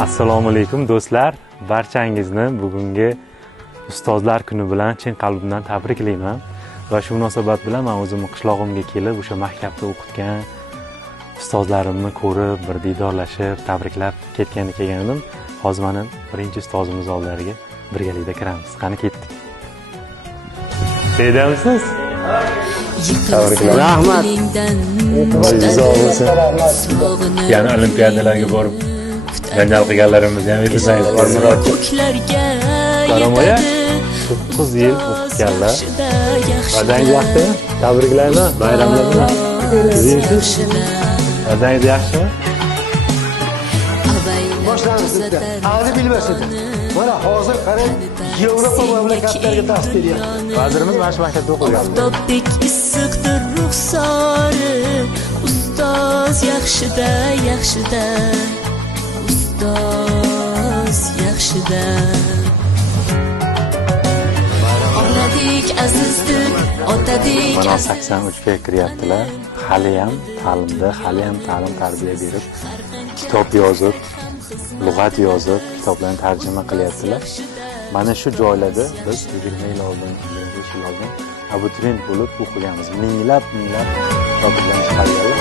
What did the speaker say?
Assalomu alaykum do'stlar, barchangizni bugungi ustozlar kuni bilan chin qalbimdan tabriklayman. Va shu munosabat bilan men o'zim qishlog'imga kelib, o'sha maktabda o'qitgan ustozlarimni ko'rib, bir diydorlashib, tabriklab ketgani kelgandim. Hozir mana birinchi ustozimiz oldilariga birgalikda kiramiz. Qani ketdik. Dedamsiz? Tabriklar. Rahmat. Yana olimpiadalarga borib janjal qilganlarimizni ham eslasangiz. Karomoya 9 yil o'qitganlar. Vadangiz yaxshi? Tabriklayman. Bayramlar bilan. Vadangiz yaxshimi? Boshlanib Ani bilmasin. Mana hozir qarang, Yevropa mamlakatlariga dars beryapti. Vazirimiz mana shu maktabda o'qigan. Oftobdek issiqdir ruxsori, ustoz yaxshida, yaxshida. Ustoz yaxshida. Onadik azizdir, otadik Mana 83 ga kiryaptilar. Hali ham ta'limda, hali ham ta'lim tarbiya berib, kitob yozib, lug'at yozib, kitoblarni tarjima qilyaptilar. Mana shu joylarda biz 20 yil oldin, 25 yil oldin abituriyent bo'lib o'qiganmiz. Minglab kitoblarni chiqarganlar.